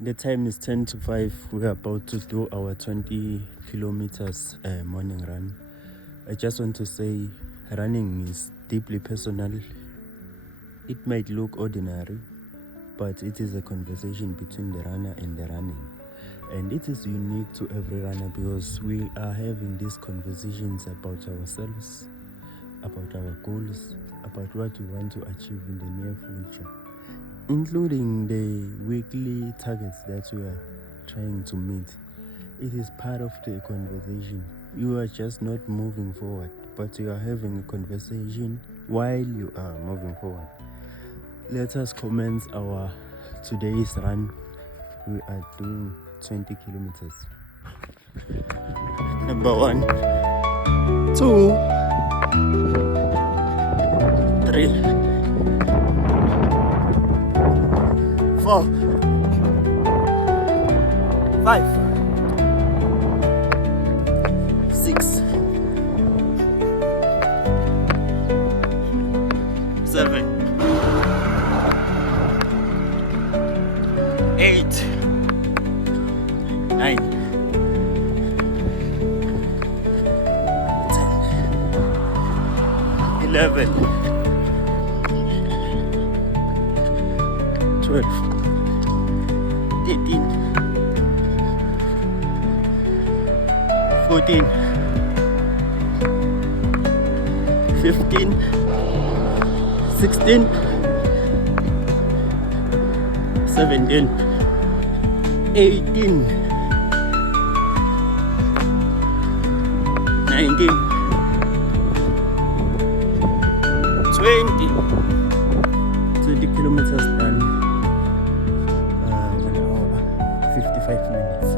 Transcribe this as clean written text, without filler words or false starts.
The time is 10 to 5. We're about to do our 20 kilometers morning run. I just want to say running is deeply personal. It might look ordinary, but it is a conversation between the runner and the running. And it is unique to every runner because we are having these conversations about ourselves, about our goals, about what we want to achieve in the near future, including the weekly targets that we are trying to meet. It is part of the conversation. You are just not moving forward, but you are having a conversation while you are moving forward. Let us commence our today's run. We are doing 20 kilometers. Number 1, 2, 3, 4, 5, 6, 7, 8, 9, 10, 11, 12, 13, 14, 15, 16, 17, 18, 19, 20 kilometers done, 1 hour, 55 minutes.